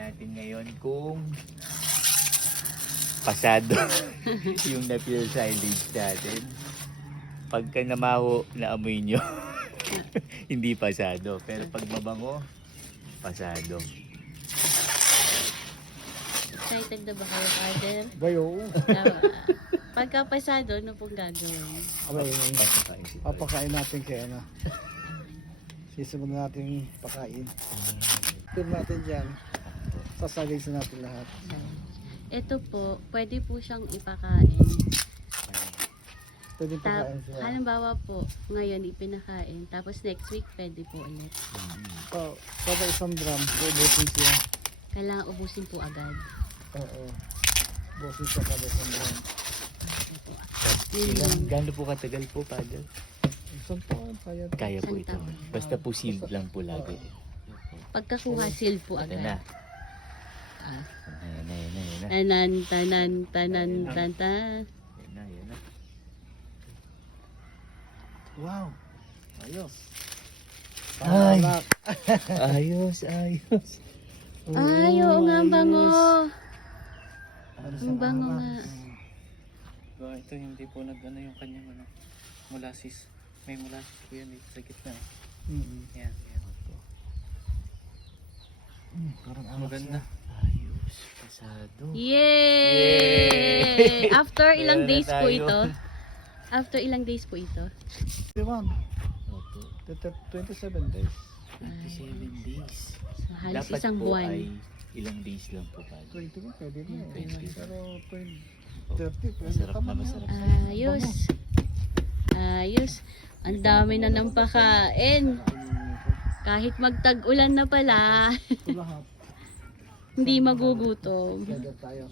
natin ngayon kung pasado yung na-pure silage natin. Pagka namaho, naamoy nyo, hindi pasado. Pero pag mabango, pasado. Excited na ba kayo, Father? Bayo. Pagka pasado, ano pong gagawin? Abay, Papakain si Toy. papakain natin kay ano. Sisimula natin pakain. Pin natin dyan. Sasalisin natin lahat. Ito po, pwede po siyang ipakain. Pwede pakain sila. Halimbawa po, ngayon ipinakain, tapos next week pwede po ulit. So, kada isang drum, ubusin siya. Kailangan ubusin po agad. Oo. Ubusin siya kada isang drum. Gano'n po katagal po, Father? Isang taon, kaya. Kaya po ito. Isang taon. Basta po sealed lang po lagi. Pagkakuha, seal po Ito agad. na. Ah. Ayan na, ayan na, ayan na. Tanan, tanan, tanan, tanan. Ayan na, ayan na. Wow. Ayos. Ay. Pangalak. Ayos, ayos. Ay, oo nga, ang bango. Ano Ang bango nga. So, ito hindi po nag-ano yung kanyang ano, molasses. May molasses po yan dito sa gitna. Yan, yan. Parang anak Maganda. Ayos, pasado. Yay! After ilang Meron na days po tayo. ito? After ilang days po ito? 21. Opo. 27 days. 27 days. So, halos Dapat isang po buwan. ay ilang days lang po, Father. 21 pwede na. 20. Pero 30 pwede. Masarap Tama na masarap. Ayos. Ayos. Ang dami na ng pakain. Kahit magtag-ulan na pala, Ito lahat. hindi magugutom. Kaya tayo.